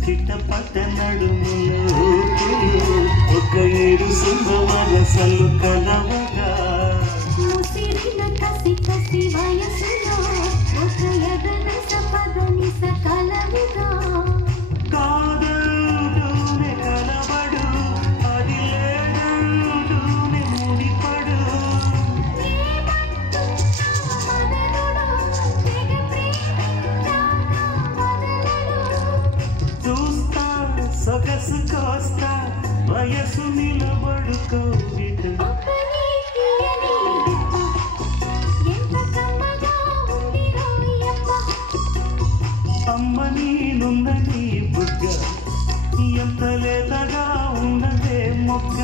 చిట్టపట్ట నడుములు ఒక ఏడు సుందరసలు కలవగా ముసిరిన కసి కసి వయసులో ఒక యదన సపదని సకలవిగా కాదూనే కలవడు అది లేడంటూనే ముడిపడు చూస్తా సొగసు కోస్తా వయసు నిలబడుకో అమ్మ నీనున్నది బుగ్గ ఎంత లేతగా ఉన్నదే మొగ్గ